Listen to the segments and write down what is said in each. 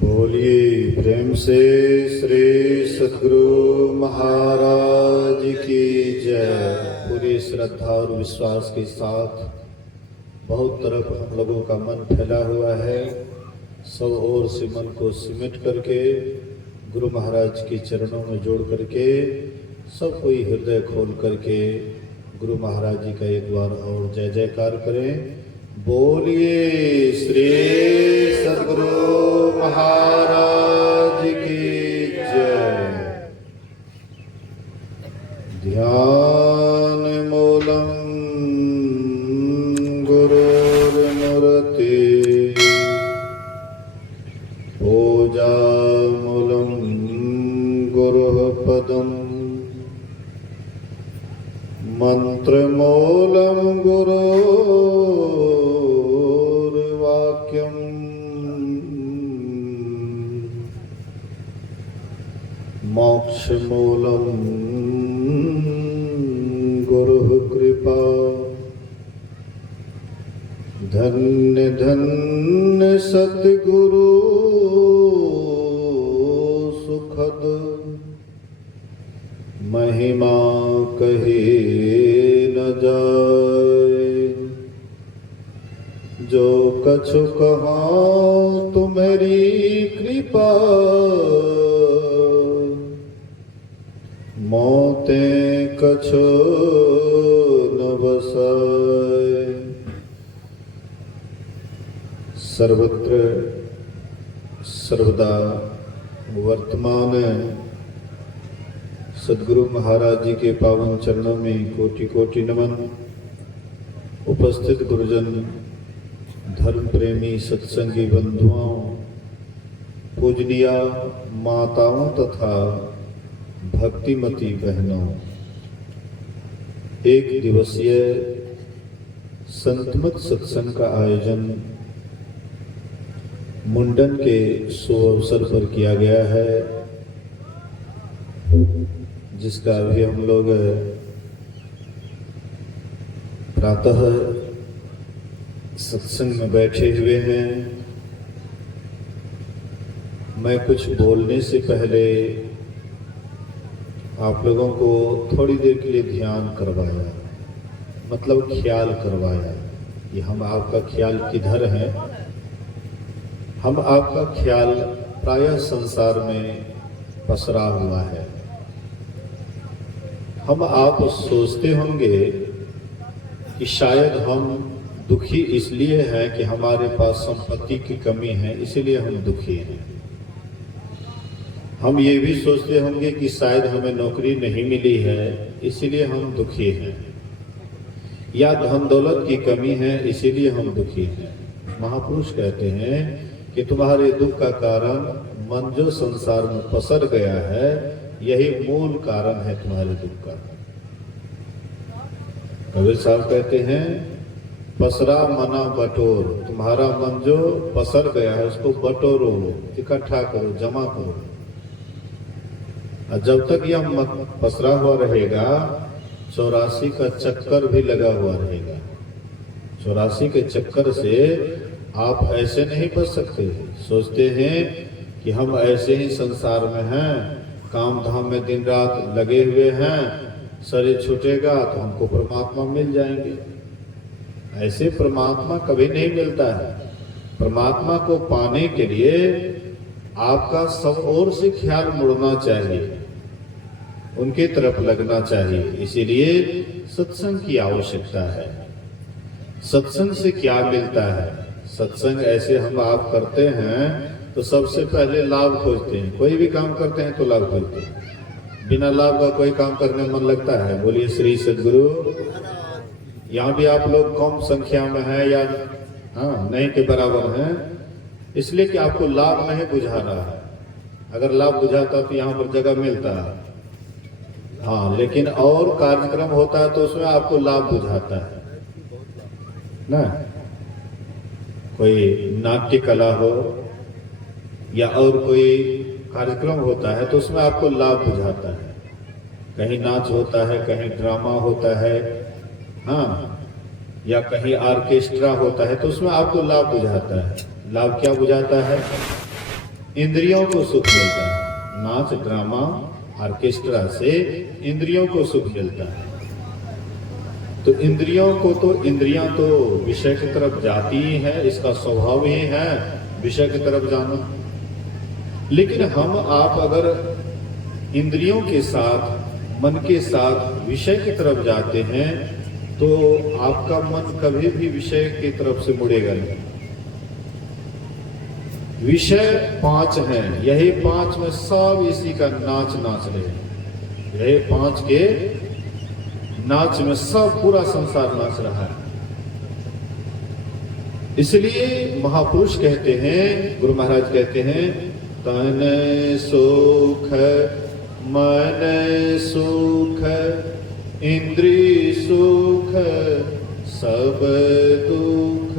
बोलिए प्रेम से श्री सद्गुरु महाराज की जय। पूरी श्रद्धा और विश्वास के साथ बहुत तरफ हम लोगों का मन फैला हुआ है। सब ओर से मन को सिमट करके गुरु महाराज के चरणों में जोड़ करके सब कोई हृदय खोल करके गुरु महाराज जी का एक बार और जय जयकार करें। बोलिए श्री सद्गुरु महाराज की जय। ध्यान मूलम गुरुर्मूर्ति पूजा मूलम गुरुः पदम मंत्र मूलम गुरुर्वाक्यम मोक्ष मूलम गुरुः कृपा। धन्य धन्य सद्गुरु सुखद महिमा कहे न जाए। जो कछु कहाँ तुम्हारी कृपा मोते कछु न बसाए। सर्वत्र सर्वदा वर्तमान सद्गुरु महाराज जी के पावन चरणों में कोटि कोटि नमन। उपस्थित गुरुजन, धर्म प्रेमी सत्संगी बंधुओं, पूजनीय माताओं तथा भक्तिमती बहनों, एक दिवसीय संतमत सत्संग का आयोजन मुंडन के सुअवसर पर किया गया है, जिसका अभी हम लोग प्रातः सत्संग में बैठे हुए हैं। मैं कुछ बोलने से पहले आप लोगों को थोड़ी देर के लिए ध्यान करवाया, मतलब ख्याल करवाया। ये हम आपका ख्याल किधर है? हम आपका ख्याल प्रायः संसार में पसरा हुआ है। हम आप सोचते होंगे कि शायद हम दुखी इसलिए हैं कि हमारे पास संपत्ति की कमी है, इसीलिए हम दुखी हैं। हम ये भी सोचते होंगे कि शायद हमें नौकरी नहीं मिली है, इसीलिए हम दुखी हैं, या धन दौलत की कमी है, इसीलिए हम दुखी हैं। महापुरुष कहते हैं कि तुम्हारे दुख का कारण मन जो संसार में पसर गया है, यही मूल कारण है तुम्हारे दुख का। कबीर साहब कहते हैं, पसरा मना बटोर। तुम्हारा मन जो पसर गया है उसको बटोरो, इकट्ठा करो, जमा करो। और जब तक यह पसरा हुआ रहेगा, 84 का चक्कर भी लगा हुआ रहेगा। 84 के चक्कर से आप ऐसे नहीं बच सकते। सोचते हैं कि हम ऐसे ही संसार में हैं, काम धाम में दिन रात लगे हुए हैं, शरीर छूटेगा तो हमको परमात्मा मिल जाएंगे। ऐसे परमात्मा कभी नहीं मिलता है। परमात्मा को पाने के लिए आपका सब ओर से ख्याल मुड़ना चाहिए, उनकी तरफ लगना चाहिए। इसीलिए सत्संग की आवश्यकता है। सत्संग से क्या मिलता है? सत्संग ऐसे हम आप करते हैं तो सबसे पहले लाभ खोजते हैं। कोई भी काम करते हैं तो लाभ खोजते हैं। बिना लाभ का कोई काम करने में मन लगता है? बोलिए श्री सद्गुरु। यहाँ भी आप लोग कम संख्या में हैं या नहीं के बराबर हैं, इसलिए कि आपको लाभ नहीं बुझा रहा है। अगर लाभ बुझाता तो यहाँ पर जगह मिलता है। हाँ, लेकिन और कार्यक्रम होता है तो उसमें आपको लाभ बुझाता है ना। कोई नाट्य कला हो या और कोई कार्यक्रम होता है तो उसमें आपको लाभ बुझाता है। कहीं नाच होता है, कहीं ड्रामा होता है, हाँ, या कहीं ऑर्केस्ट्रा होता है तो उसमें आपको लाभ बुझाता है। लाभ क्या बुझाता है? इंद्रियों को सुख मिलता है। नाच, ड्रामा, ऑर्केस्ट्रा से इंद्रियों को सुख मिलता है। तो इंद्रियां तो विषय की तरफ जाती ही है, इसका स्वभाव ही है विषय की तरफ जाना। लेकिन हम आप अगर इंद्रियों के साथ, मन के साथ विषय की तरफ जाते हैं तो आपका मन कभी भी विषय की तरफ से मुड़ेगा नहीं। विषय 5 हैं, यही 5 में सब इसी का नाच रहे हैं। यही 5 के नाच में सब पूरा संसार नाच रहा है। इसलिए महापुरुष कहते हैं, गुरु महाराज कहते हैं, तन सुख मन सुख इंद्रिय सुख सब दुख।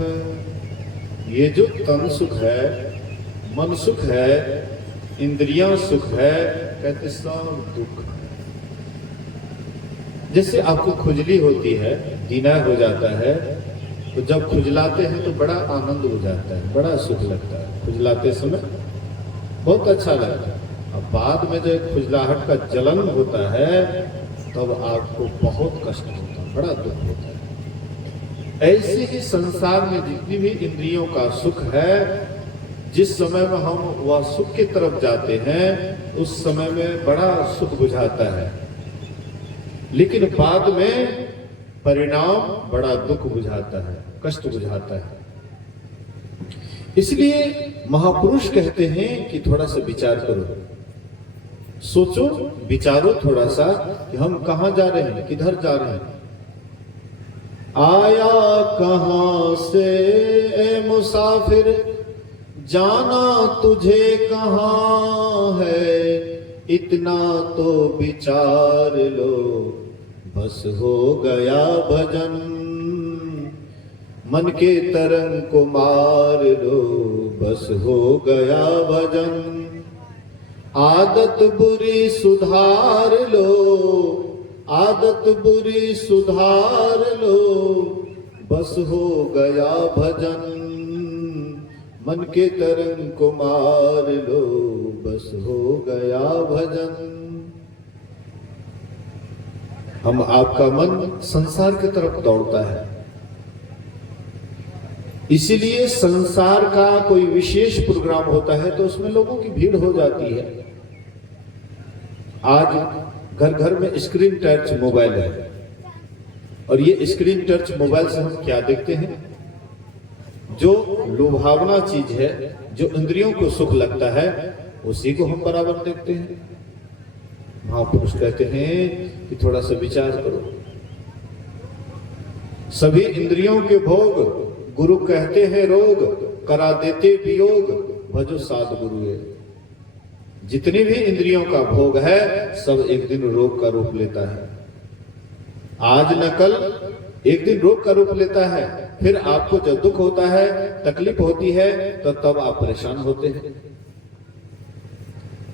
ये जो तन सुख है, मन सुख है, इंद्रियां सुख है, कहते सब दुख। जैसे आपको खुजली होती है, गीला हो जाता है, तो जब खुजलाते हैं तो बड़ा आनंद हो जाता है, बड़ा सुख लगता है। खुजलाते समय बहुत अच्छा लगता है। अब बाद में जब खुजलाहट का जलन होता है तब आपको बहुत कष्ट होता है, बड़ा दुख होता है। ऐसे ही संसार में जितनी भी इंद्रियों का सुख है, जिस समय में हम वह सुख की तरफ जाते हैं उस समय में बड़ा सुख बुझाता है, लेकिन बाद में परिणाम बड़ा दुख बुझाता है, कष्ट बुझाता है। इसलिए महापुरुष कहते हैं कि थोड़ा सा विचार करो, सोचो, विचारो थोड़ा सा कि हम कहां जा रहे हैं, किधर जा रहे हैं। आया कहां से ए मुसाफिर, जाना तुझे कहां है, इतना तो विचार लो, बस हो गया भजन। मन के तरंग को मार लो, बस हो गया भजन। आदत बुरी सुधार लो, आदत बुरी सुधार लो, बस हो गया भजन। मन के तरंग को मार लो, बस हो गया भजन। हम आपका मन संसार की तरफ दौड़ता है, इसीलिए संसार का कोई विशेष प्रोग्राम होता है तो उसमें लोगों की भीड़ हो जाती है। आज घर घर में स्क्रीन टच मोबाइल है, और ये स्क्रीन टच मोबाइल से हम क्या देखते हैं, जो लुभावना चीज है, जो इंद्रियों को सुख लगता है, उसी को हम बराबर देखते हैं। महापुरुष कहते हैं कि थोड़ा सा विचार करो। सभी इंद्रियों के भोग गुरु कहते हैं रोग, करा देते वियोग, भजो साध गुरु है। जितनी भी इंद्रियों का भोग है सब एक दिन रोग का रूप लेता है। आज न कल एक दिन रोग का रूप लेता है। फिर आपको जब दुख होता है, तकलीफ होती है, तो तब आप परेशान होते हैं।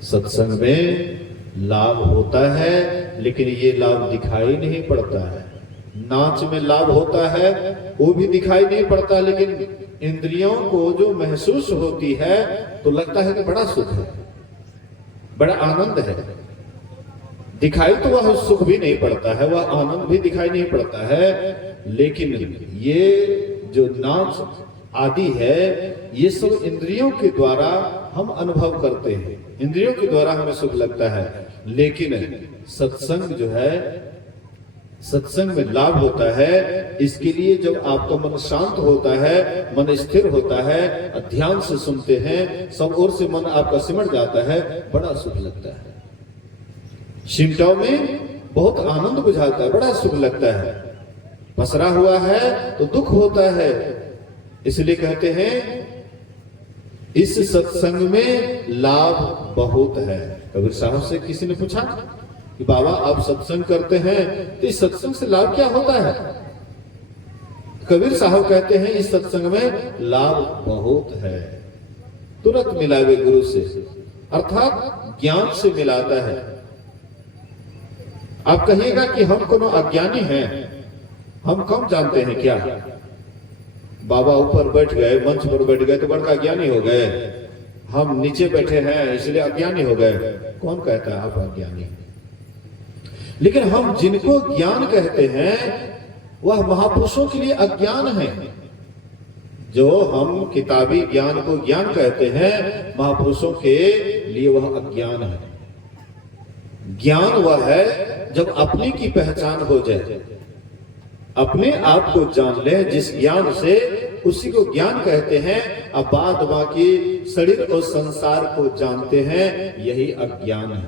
सत्संग में लाभ होता है, लेकिन ये लाभ दिखाई नहीं पड़ता है। नाच में लाभ होता है, वो भी दिखाई नहीं पड़ता, लेकिन इंद्रियों को जो महसूस होती है तो लगता है कि बड़ा सुख है, बड़ा आनंद है। दिखाई तो वह सुख भी नहीं पड़ता है, वह आनंद भी दिखाई नहीं पड़ता है, लेकिन ये जो नाच आदि है, ये सब इंद्रियों के द्वारा हम अनुभव करते हैं, इंद्रियों के द्वारा हमें सुख लगता है। लेकिन सत्संग जो है, सत्संग में लाभ होता है। इसके लिए जब आपका मन शांत होता है, मन स्थिर होता है, ध्यान से सुनते हैं, सब ओर से मन आपका सिमट जाता है, बड़ा सुख लगता है। सिमटाव में बहुत आनंद बुझाता है, बड़ा सुख लगता है। पसरा हुआ है तो दुख होता है। इसलिए कहते हैं इस सत्संग में लाभ बहुत है। कबीर साहब से किसी ने पूछा कि बाबा आप सत्संग करते हैं तो इस सत्संग से लाभ क्या होता है? कबीर साहब कहते हैं इस सत्संग में लाभ बहुत है। तुरंत मिलावे गुरु से, अर्थात ज्ञान से मिलाता है। आप कहिएगा कि हम कोनो अज्ञानी हैं, हम कम जानते हैं क्या? बाबा ऊपर बैठ गए, मंच पर बैठ गए तो बड़का ज्ञानी हो गए? हम नीचे बैठे हैं इसलिए अज्ञानी हो गए। कौन कहता है आप अज्ञानी? लेकिन हम जिनको ज्ञान कहते हैं वह महापुरुषों के लिए अज्ञान है। जो हम किताबी ज्ञान को ज्ञान कहते हैं, महापुरुषों के लिए वह अज्ञान है। ज्ञान वह है जब अपने की पहचान हो जाए, अपने आप को जान ले, जिस ज्ञान से उसी को ज्ञान कहते हैं। अब बाद बाकी शरीर और संसार को जानते हैं, यही अज्ञान है।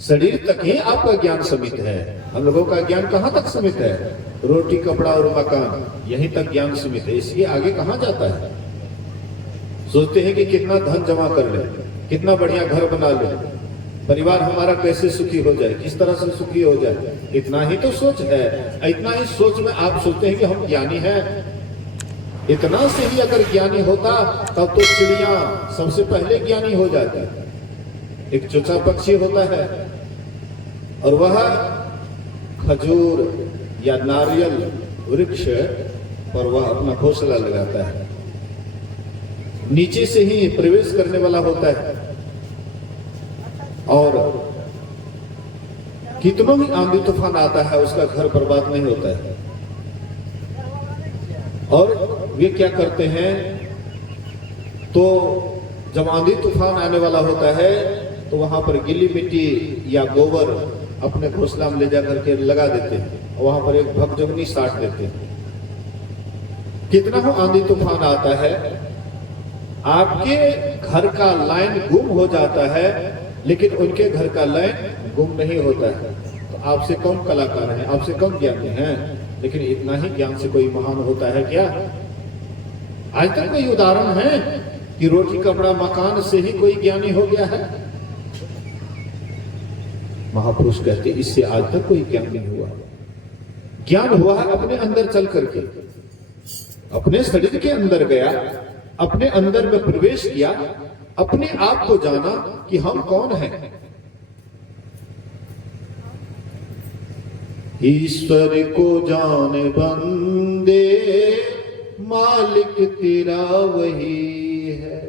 शरीर तक ही आपका ज्ञान सीमित है। हम लोगों का ज्ञान कहां तक सीमित है? रोटी, कपड़ा और मकान, यहीं तक ज्ञान सीमित है। इसलिए आगे कहां जाता है? सोचते हैं कि कितना धन जमा कर ले, कितना बढ़िया घर बना ले, परिवार हमारा कैसे सुखी हो जाए, किस तरह से सुखी हो जाए। इतना ही तो सोच है। इतना ही सोच में आप सोचते हैं कि हम ज्ञानी हैं। इतना से ही अगर ज्ञानी होता तब तो चिड़िया सबसे पहले ज्ञानी हो जाती। एक चूचा पक्षी होता है और वह खजूर या नारियल वृक्ष पर वह अपना घोंसला लगाता है। नीचे से ही प्रवेश करने वाला होता है और कितनों भी आंधी तूफान आता है उसका घर बर्बाद नहीं होता है। और वे क्या करते हैं, तो जब आंधी तूफान आने वाला होता है तो वहां पर गीली मिट्टी या गोबर अपने घोंसला में ले जाकर के लगा देते हैं और वहां पर एक भगजगनी साट देते हैं। कितना हो आंधी तूफान आता है, आपके घर का लाइन गुम हो जाता है लेकिन उनके घर का लाइन गुम नहीं होता है। तो आपसे कम कलाकार हैं, आपसे कम ज्ञानी हैं, लेकिन इतना ही ज्ञान से कोई महान होता है क्या? आज तक कोई उदाहरण है कि रोटी, कपड़ा, मकान से ही कोई ज्ञानी हो गया है? महापुरुष कहते इससे आज तक कोई ज्ञान नहीं हुआ। ज्ञान हुआ है अपने अंदर चल करके, अपने शरीर के अंदर गया, अपने अंदर में प्रवेश किया, अपने आप को जाना कि हम कौन हैं। ईश्वर को जान बंदे, मालिक तेरा वही है।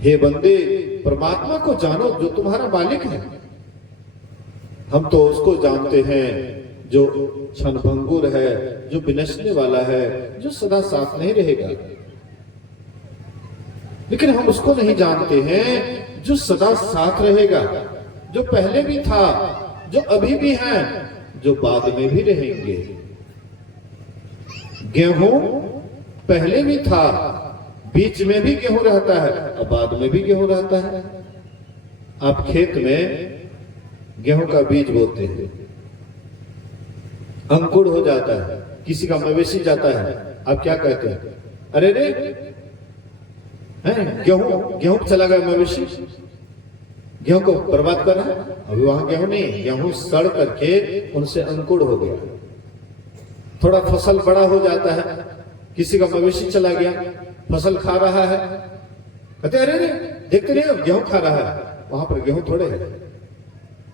हे बंदे, परमात्मा को जानो जो तुम्हारा मालिक है। हम तो उसको जानते हैं जो क्षणभंगुर है, जो विनशने वाला है, जो सदा साथ नहीं रहेगा। लेकिन हम उसको नहीं जानते हैं जो सदा साथ रहेगा, जो पहले भी था, जो अभी भी है, जो बाद में भी रहेंगे। गेहूं पहले भी था, बीच में भी गेहूं रहता है और बाद में भी गेहूं रहता है। आप खेत में गेहूं का बीज बोते हैं, अंकुर हो जाता है, किसी का मवेशी जाता है, आप क्या कहते हैं? अरे रे गेहूं चला गया, मवेशी गेहूं को बर्बाद कर रहा है। अभी वहां गेहूं नहीं, गेहूं सड़ करके उनसे अंकुर हो गया। थोड़ा फसल बड़ा हो जाता है, किसी का मवेशी चला गया, फसल खा रहा है, कहते अरे रे देखते रहे गेहूं खा रहा है। वहां पर गेहूं थोड़े है,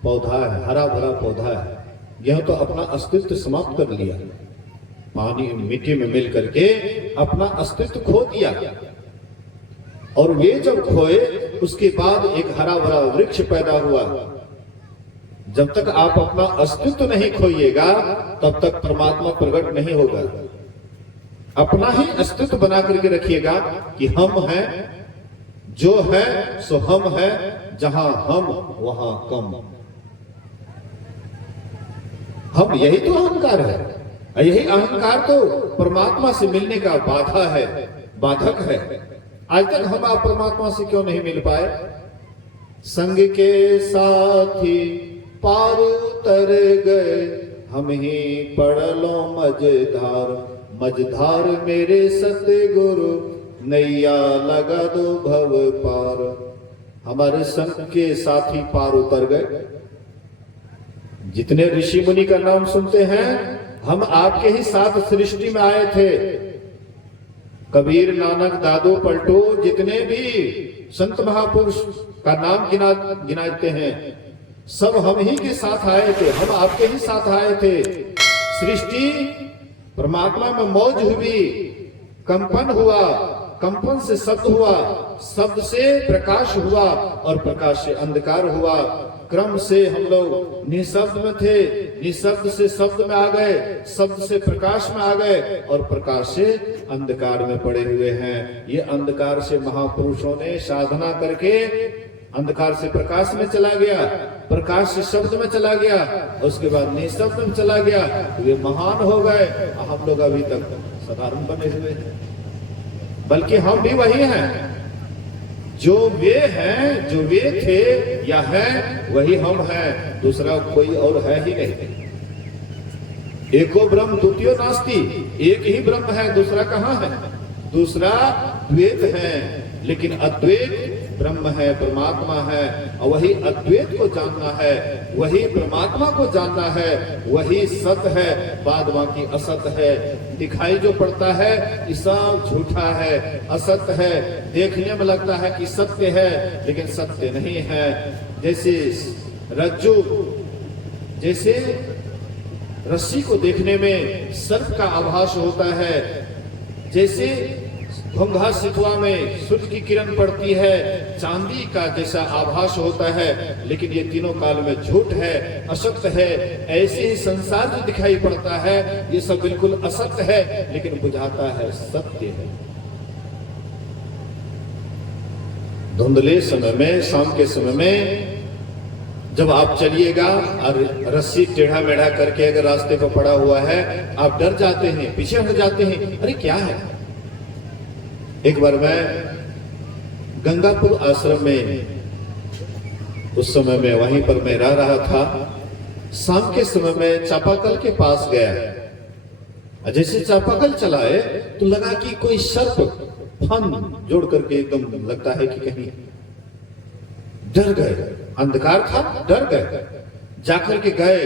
पौधा है, हरा भरा पौधा है। गेहूं तो अपना अस्तित्व समाप्त कर लिया, पानी मिट्टी में मिल करके अपना अस्तित्व खो दिया। और वे जब खोए उसके बाद एक हरा भरा वृक्ष पैदा हुआ। जब तक आप अपना अस्तित्व नहीं खोइएगा तब तक परमात्मा प्रकट नहीं होगा। अपना ही अस्तित्व बना करके रखिएगा कि हम हैं, जो है सो हम हैं, जहां हम वहां कम। हम, यही तो अहंकार है। यही अहंकार तो परमात्मा से मिलने का बाधा है, बाधक है। आज तक हम आप परमात्मा से क्यों नहीं मिल पाए? संग के साथी पार उतर गए, हम ही पड़लो मझधार। मझधार मेरे सतगुरु, नैया लगा दो भव पार। हमारे संग के साथी पार उतर गए। जितने ऋषि मुनि का नाम सुनते हैं, हम आपके ही साथ सृष्टि में आए थे। कबीर, नानक, दादू, पलटू, जितने भी संत महापुरुष का नाम गिनाते हैं, सब हम ही के साथ आए थे, हम आपके ही साथ आए थे। सृष्टि परमात्मा में मौज हुई, कंपन हुआ, कंपन से शब्द हुआ, शब्द से प्रकाश हुआ और प्रकाश से अंधकार हुआ। क्रम से हम लोग निशब्द में थे, निशब्द से शब्द में आ गए, शब्द से प्रकाश में आ गए और प्रकाश से अंधकार में पड़े हुए हैं। ये अंधकार से महापुरुषों ने साधना करके अंधकार से प्रकाश में चला गया, प्रकाश से शब्द में चला गया, उसके बाद निशब्द में चला गया, तो वे महान हो गए। हम लोग अभी तक साधारण बने हुए हैं, बल्कि हम भी वही हैं जो वे हैं, जो वे थे या हैं वही हम हैं, दूसरा कोई और है ही नहीं। एको ब्रह्म द्वितीयो नास्ति, एक ही ब्रह्म है, दूसरा कहाँ है? दूसरा द्वैत है, लेकिन अद्वैत ब्रह्म है, परमात्मा है, और वही अद्वैत को जानना है, वही परमात्मा को जानना है, वही सत्य है, बाद बाकी असत है। दिखाई जो पड़ता है ये सब झूठा है, असत्य है, देखने में लगता है कि सत्य है लेकिन सत्य नहीं है। जैसे रज्जु, जैसे रस्सी को देखने में सर्प का आभास होता है, जैसे घोंघा सितुआ में सूर्य की किरण पड़ती है, चांदी का जैसा आभास होता है, लेकिन ये तीनों काल में झूठ है, असत्य है। ऐसे ही संसार जो दिखाई पड़ता है ये सब बिल्कुल असत्य है, लेकिन बुझाता है सत्य है। धुंधले समय में, शाम के समय में जब आप चलिएगा और रस्सी टेढ़ा मेढ़ा करके अगर रास्ते पर पड़ा हुआ है, आप डर जाते हैं, पीछे हट जाते हैं, अरे क्या है। एक बार मैं गंगापुर आश्रम में, उस समय में वहीं पर मैं रह रहा था, शाम के समय में चापाकल के पास गया। जैसे चापाकल चलाए तो लगा कि कोई सर्प फन जोड़ करके एकदम लगता है कि कहीं, डर गए, अंधकार था, डर गए, जाकर के गए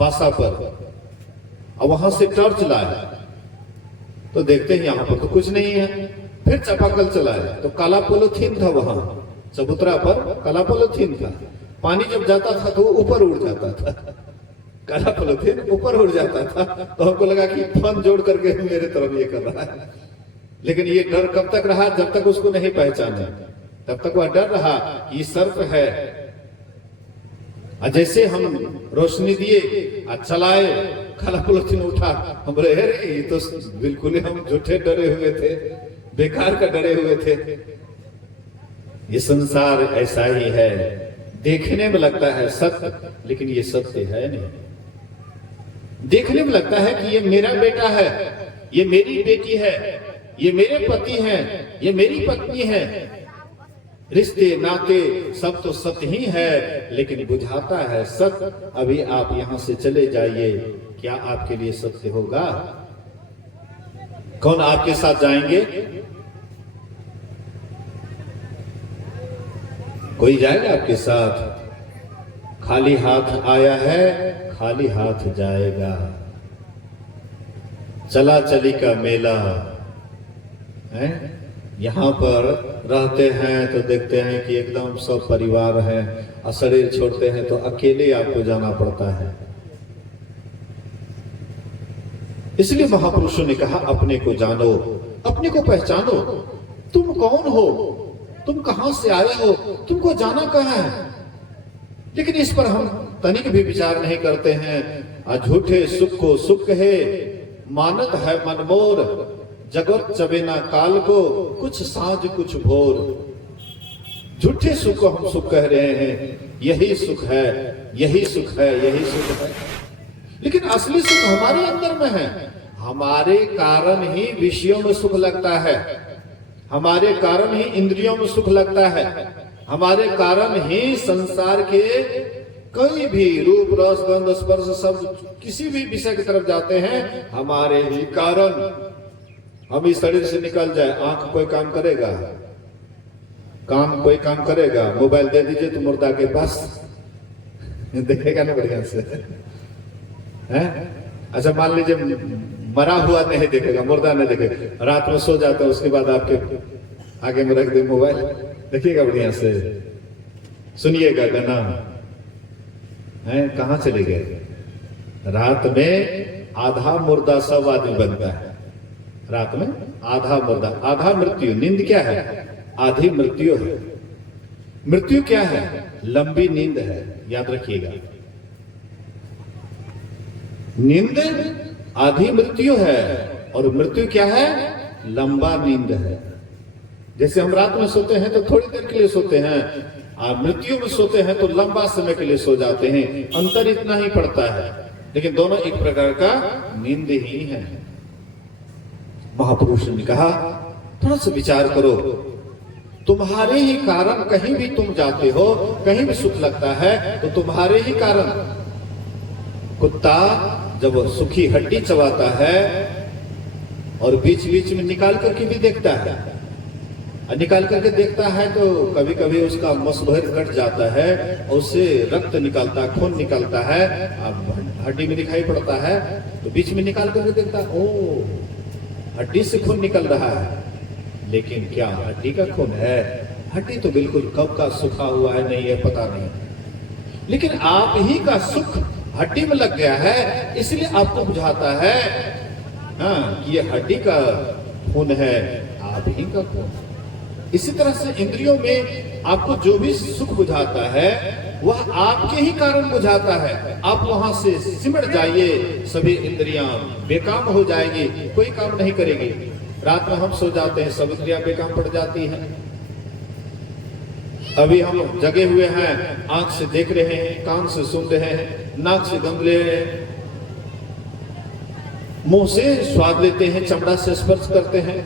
बासा पर और वहां से टॉर्च लाए तो देखते हैं यहां पर तो कुछ नहीं है। फिर चापाकल चलाया तो काला पोलोथीन था, वहां चबूतरा पर काला पोलोथीन था। पानी जब जाता था तो ऊपर उड़ जाता था, काला पोलोथीन ऊपर उड़ जाता था, तो हमको लगा कि फन जोड़ करके मेरे तरफ ये कर रहा है। लेकिन ये डर कब तक रहा? जब तक उसको नहीं पहचाना, तब तक वह डर रहा, ये सर्प है। जैसे हम रोशनी दिए और चलाए, काला पोलोथीन उठा, हम बोले अरे ये तो बिल्कुल हम झूठे डरे हुए थे, बेकार का डरे हुए थे। ये संसार ऐसा ही है, देखने में लगता है सत्य, लेकिन ये सत्य है नहीं। देखने में लगता है कि ये मेरा बेटा है, ये मेरी बेटी है, ये मेरे पति हैं, ये मेरी पत्नी है, रिश्ते नाते सब तो सत्य ही है, लेकिन बुझाता है सत्य। अभी आप यहां से चले जाइए, क्या आपके लिए सत्य होगा? कौन आपके साथ जाएंगे? कोई जाएगा आपके साथ? खाली हाथ आया है, खाली हाथ जाएगा। चला चली का मेला है, यहां पर रहते हैं तो देखते हैं कि एकदम सब परिवार है, और शरीर छोड़ते हैं तो अकेले आपको जाना पड़ता है। इसलिए महापुरुषों ने कहा अपने को जानो, अपने को पहचानो, तुम कौन हो, तुम कहां से आए हो, तुमको जाना कहां है। लेकिन इस पर हम तनिक भी विचार नहीं करते हैं। झूठे सुख को सुख है, मानत है मन मोर, जगत चबेना काल को, कुछ साँझ कुछ भोर। झूठे सुख को हम सुख कह रहे हैं, यही सुख है, यही सुख है, यही सुख है। लेकिन असली सुख हमारे अंदर में है। हमारे कारण ही विषयों में सुख लगता है, हमारे कारण ही इंद्रियों में सुख लगता है, हमारे कारण ही संसार के कोई भी रूप रस गंध स्पर्श सब किसी भी विषय की तरफ जाते हैं, हमारे ही कारण। हम इस शरीर से निकल जाए, आंख कोई काम करेगा, कान कोई काम करेगा, मोबाइल दे दीजिए तो मुर्दा के पास देखेगा ना बढ़िया से है। अच्छा मान लीजिए मरा हुआ नहीं देखेगा, मुर्दा नहीं देखेगा, रात में सो जाता है, उसके बाद आपके आगे में रख दे मोबाइल, देखिएगा बढ़िया से, सुनिएगा गाना है। कहाँ चले गए? रात में आधा मुर्दा सब आदमी बनता है, रात में आधा मुर्दा, आधा मृत्यु। नींद क्या है? आधी मृत्यु है। मृत्यु क्या है? लंबी नींद है, याद रखिएगा। नींद आधी मृत्यु है और मृत्यु क्या है? लंबा नींद है। जैसे हम रात में सोते हैं तो थोड़ी देर के लिए सोते हैं, और मृत्यु में सोते हैं तो लंबा समय के लिए सो जाते हैं। अंतर इतना ही पड़ता है, लेकिन दोनों एक प्रकार का नींद ही है। महापुरुष ने कहा थोड़ा सा विचार करो, तुम्हारे ही कारण कहीं भी तुम जाते हो, कहीं भी सुख लगता है तो तुम्हारे ही कारण। कुत्ता जब सूखी हड्डी चबाता है और बीच बीच में निकाल करके भी देखता है, और निकाल करके देखता है तो कभी कभी उसका मसभर कट जाता है और उससे रक्त निकलता है, खून निकलता है, अब हड्डी में दिखाई पड़ता है तो बीच में निकाल करके देखता है, ओ हड्डी से खून निकल रहा है। लेकिन क्या हड्डी का खून है? हड्डी तो बिल्कुल कब का सूखा हुआ है, नहीं है पता नहीं। लेकिन आप ही का सुख हड्डी में लग गया है, इसलिए आपको बुझाता है हाँ ये हड्डी का खून है, आप ही का खून। इसी तरह से इंद्रियों में आपको जो भी सुख बुझाता है वह आपके ही कारण बुझाता है। आप वहां से सिमट जाइए, सभी इंद्रियां बेकाम हो जाएगी, कोई काम नहीं करेगी। रात में हम सो जाते हैं, सब इंद्रियां बेकाम पड़ जाती हैं। अभी हम जगे हुए हैं, आंख से देख रहे हैं, कान से सुन रहे हैं, नाक से गंध ले रहे हैं, मुंह से स्वाद लेते हैं, चमड़ा से स्पर्श करते हैं।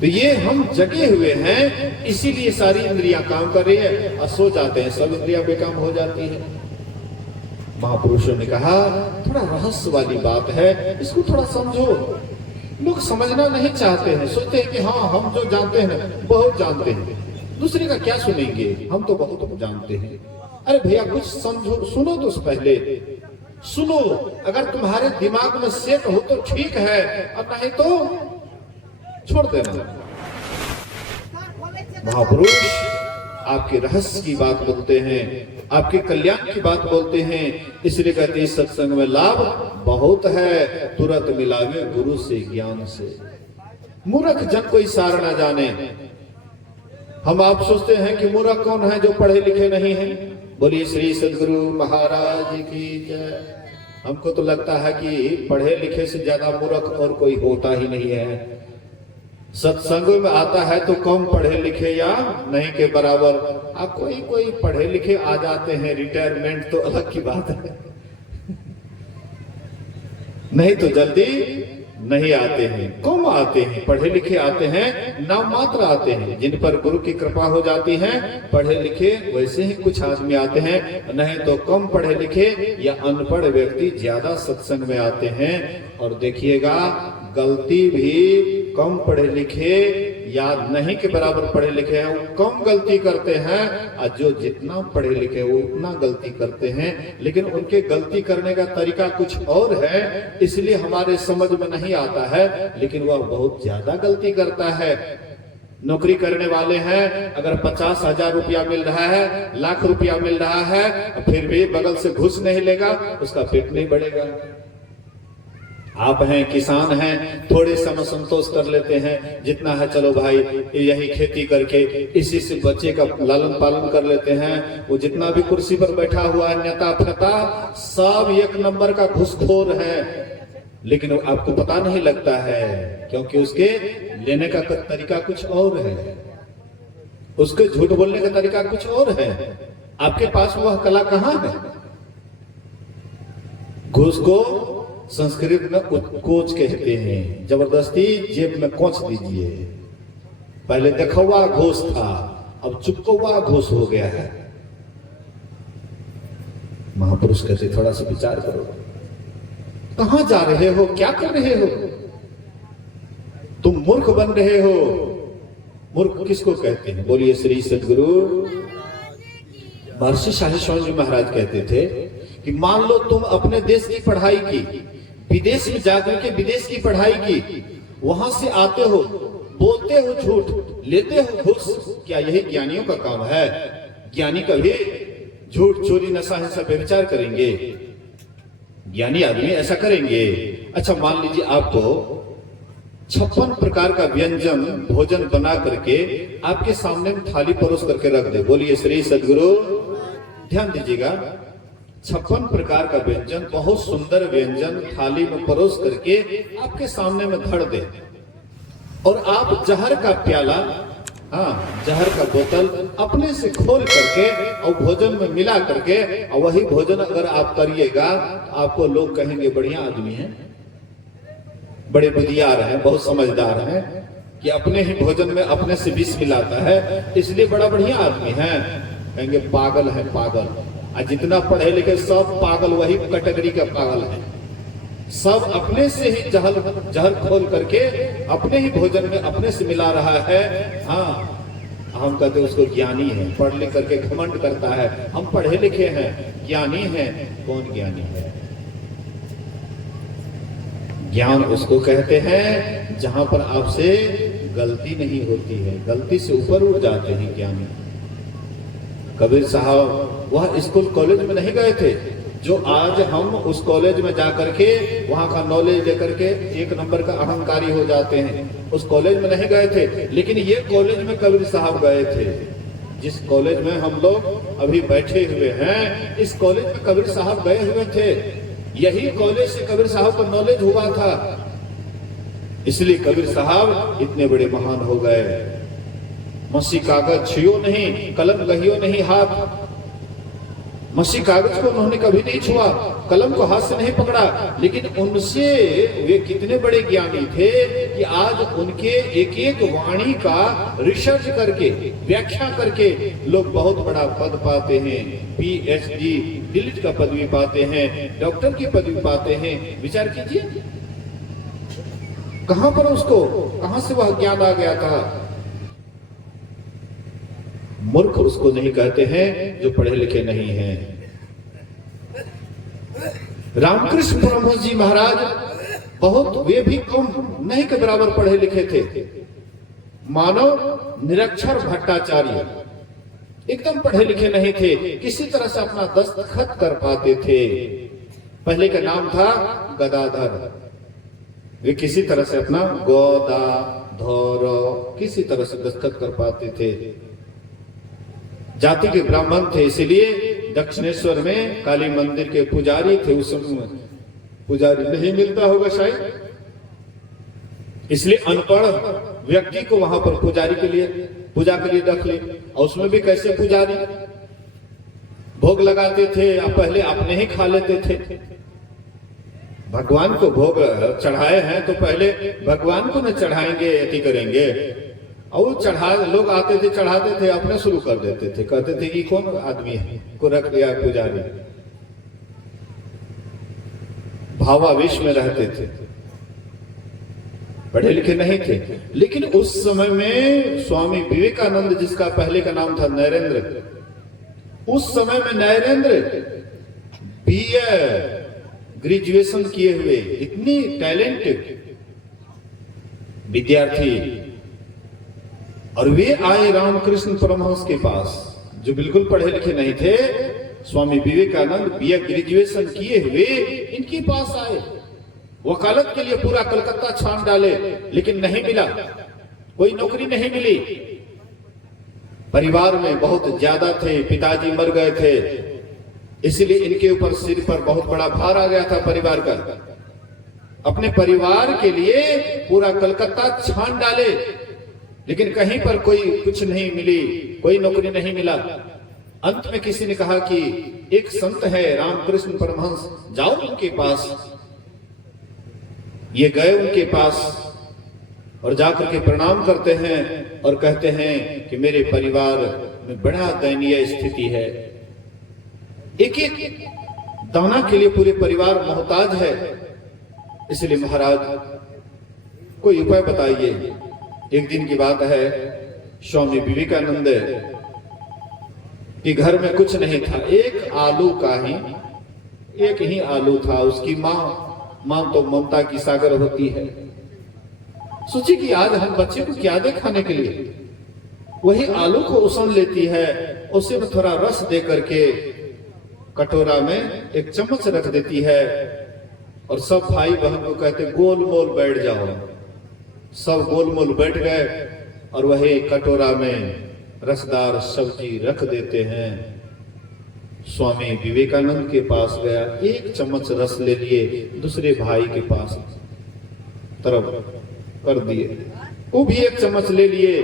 तो ये हम जगे हुए हैं, इसीलिए सारी इंद्रियां काम कर रही है, और सो जाते हैं, सब इंद्रियां बेकाम हो जाती है। महापुरुषों ने कहा थोड़ा रहस्य वाली बात है, इसको थोड़ा समझो। लोग समझना नहीं चाहते हैं, सोचते हैं कि हाँ हम जो जानते हैं बहुत जानते हैं, दूसरे का क्या सुनेंगे, हम तो बहुत जानते हैं। अरे भैया कुछ समझो, सुनो तो पहले सुनो। अगर तुम्हारे दिमाग में सेट हो तो ठीक है, और नहीं तो छोड़ देना। महापुरुष आपके रहस्य की बात बोलते हैं, आपके कल्याण की बात बोलते हैं, इसलिए कहते हैं सत्संग में लाभ बहुत है, तुरंत मिलावे गुरु से ज्ञान से। मूर्ख जन कोई सार न जाने। हम आप सोचते हैं कि मूर्ख कौन है? जो पढ़े लिखे नहीं है। बोलिए श्री सद्गुरु महाराज की जय। हमको तो लगता है कि पढ़े लिखे से ज्यादा मूर्ख और कोई होता ही नहीं है। सत्संग में आता है तो कम पढ़े लिखे या नहीं के बराबर। अब कोई पढ़े लिखे आ जाते हैं, रिटायरमेंट तो अलग की बात है, नहीं तो जल्दी नहीं आते हैं, कम आते हैं। पढ़े लिखे आते हैं, नाम मात्र आते हैं। जिन पर गुरु की कृपा हो जाती है, पढ़े लिखे वैसे ही कुछ आदमी आते हैं, नहीं तो कम पढ़े लिखे या अनपढ़ व्यक्ति ज्यादा सत्संग में आते हैं। और देखिएगा गलती भी कम पढ़े लिखे या नहीं के बराबर पढ़े लिखे हैं वो कम गलती करते हैं, और जो जितना पढ़े लिखे वो उतना गलती करते हैं। लेकिन उनके गलती करने का तरीका कुछ और है, इसलिए हमारे समझ में नहीं आता है, लेकिन वह बहुत ज्यादा गलती करता है। नौकरी करने वाले हैं, अगर 50,000 रुपया मिल रहा है, लाख रुपया मिल रहा है, फिर भी बगल से घुस नहीं लेगा, उसका पेट नहीं बढ़ेगा। आप हैं किसान हैं, थोड़े समय संतोष कर लेते हैं, जितना है चलो भाई यही खेती करके इसी से बच्चे का लालन पालन कर लेते हैं। वो जितना भी कुर्सी पर बैठा हुआ है नेता फेता, सब एक नंबर का घुसखोर है, लेकिन आपको पता नहीं लगता है, क्योंकि उसके लेने का तरीका कुछ और है, उसके झूठ बोलने का तरीका कुछ और है। आपके पास वह कला कहाँ है? घूस को संस्कृत में उत्कोच कहते हैं, जबरदस्ती जेब में कोच दीजिए। पहले देखा हुआ घूस था, अब चुपका हुआ घूस हो गया है। महापुरुष कहते थोड़ा सा विचार करो, कहां जा रहे हो, क्या कर रहे हो? तुम मूर्ख बन रहे हो। मूर्ख किसको कहते हैं? बोलिए श्री सद्गुरु महर्षि शाही स्वामी जी महाराज कहते थे कि मान लो तुम अपने देश की पढ़ाई की, विदेश में जाकर के विदेश की पढ़ाई की, वहां से आते हो, बोलते हो झूठ, लेते हो घूस, क्या यही ज्ञानियों का काम है? ज्ञानी कभी झूठ चोरी नशा हिंसा व्यभिचार करेंगे? ज्ञानी आदमी ऐसा करेंगे? अच्छा मान लीजिए आपको 56 प्रकार का व्यंजन भोजन बना करके आपके सामने में थाली परोस करके रख दे। बोलिए श्री सद्गुरु। ध्यान दीजिएगा, 56 प्रकार का व्यंजन, बहुत सुंदर व्यंजन थाली में परोस करके आपके सामने में धर दे, और आप जहर का प्याला, जहर का बोतल अपने से खोल करके और भोजन में मिला करके, और वही भोजन अगर आप करिएगा तो आपको लोग कहेंगे बढ़िया आदमी है, बड़े बुद्धियार हैं, बहुत समझदार हैं, कि अपने ही भोजन में अपने से विष मिलाता है, इसलिए बड़ा बढ़िया आदमी है। कहेंगे पागल है, पागल। और जितना पढ़े लिखे सब पागल वही कैटेगरी का पागल है, सब अपने से ही जहर खोल करके अपने ही भोजन में अपने से मिला रहा है। हम कहते उसको ज्ञानी है, पढ़ लिख करके घमंड करता है, हम पढ़े लिखे हैं, ज्ञानी हैं। कौन ज्ञानी है? ज्ञान उसको कहते हैं जहां पर आपसे गलती नहीं होती है, गलती से ऊपर उठ जाते हैं ज्ञानी। कबीर साहब वह स्कूल कॉलेज में नहीं गए थे जो आज हम उस कॉलेज में जाकर के वहां का नॉलेज लेकर के 1 नंबर का अहंकारी हो जाते हैं। उस कॉलेज में नहीं गए थे, लेकिन ये कॉलेज में कबीर साहब गए थे। जिस कॉलेज में हम लोग अभी बैठे हुए हैं, इस कॉलेज में कबीर साहब गए हुए थे। यही कॉलेज से कबीर साहब का नॉलेज हुआ था, इसलिए कबीर साहब इतने बड़े महान हो गए। मसी कागज छुओ नहीं, कलम गहियो नहीं हाथ। मसी कागज को उन्होंने कभी नहीं छुआ, कलम को हाथ से नहीं पकड़ा, लेकिन उनसे वे कितने बड़े ज्ञानी थे कि आज उनके एक एक वाणी का रिसर्च करके, व्याख्या करके लोग बहुत बड़ा पद पाते हैं। PhD डिलीट का पदवी पाते हैं, डॉक्टर की पदवी पाते हैं। विचार कीजिए कहां पर उसको, कहां से वह ज्ञान आ गया था। मूर्ख उसको नहीं कहते हैं जो पढ़े लिखे नहीं हैं। रामकृष्ण परमहंस जी महाराज बहुत, वे भी कम नहीं के बराबर पढ़े लिखे थे। मानव निरक्षर भट्टाचार्य एकदम पढ़े लिखे नहीं थे, किसी तरह से अपना दस्तखत कर पाते थे। पहले का नाम था गदाधर, वे किसी तरह से अपना गोदा धौर किसी तरह से दस्तखत कर पाते थे। जाति के ब्राह्मण थे, इसलिए दक्षिणेश्वर में काली मंदिर के पुजारी थे। उस समय पुजारी नहीं मिलता होगा शायद, इसलिए अनपढ़ व्यक्ति को वहां पर पुजारी के लिए, पूजा के लिए रख ले। और उसमें भी कैसे पुजारी भोग लगाते थे, पहले अपने ही खा लेते थे। भगवान को भोग चढ़ाए हैं तो पहले भगवान को न चढ़ाएंगे, अति करेंगे। और चढ़ा, लोग आते थे चढ़ाते थे, अपने शुरू कर देते थे, कहते थे कि कौन आदमी है को रख दिया पुजारी। भावावेश में रहते थे, पढ़े लिखे नहीं थे। लेकिन उस समय में स्वामी विवेकानंद, जिसका पहले का नाम था नरेंद्र, उस समय में नरेंद्र BA ग्रेजुएशन किए हुए इतनी टैलेंटेड विद्यार्थी, और वे आए रामकृष्ण परमहंस के पास जो बिल्कुल पढ़े लिखे नहीं थे। स्वामी विवेकानंद BA ग्रेजुएशन किए हुए इनके पास आए, वकालत के लिए पूरा कलकत्ता छान डाले, लेकिन नहीं मिला, कोई नौकरी नहीं मिली। परिवार में बहुत ज्यादा थे, पिताजी मर गए थे, इसलिए इनके ऊपर सिर पर बहुत बड़ा भार आ गया था परिवार का। अपने परिवार के लिए पूरा कलकत्ता छान डाले, लेकिन कहीं पर कोई कुछ नहीं मिली, कोई नौकरी नहीं मिला। अंत में किसी ने कहा कि एक संत है रामकृष्ण परमहंस, जाओ उनके पास। ये गए उनके पास और जाकर के प्रणाम करते हैं और कहते हैं कि मेरे परिवार में बड़ा दयनीय स्थिति है, एक एक दाना के लिए पूरे परिवार मोहताज है, इसलिए महाराज कोई उपाय बताइए। एक दिन की बात है, स्वामी विवेकानंद के घर में कुछ नहीं था, एक आलू का ही, एक ही आलू था। उसकी माँ तो ममता की सागर होती है, सोची कि आज हम बच्चे को क्या दे खाने के लिए। वही आलू को उसन लेती है, उसे में थोड़ा रस दे करके कटोरा में एक चम्मच रख देती है, और सब भाई बहन को कहते गोल मोल बैठ जाओ। सब गोलमोल बैठ गए और वही कटोरा में रसदार सब्जी रख देते हैं। स्वामी विवेकानंद के पास गया, एक चम्मच रस ले लिए, दूसरे भाई के पास तरफ कर दिए, वो भी एक चम्मच ले लिए,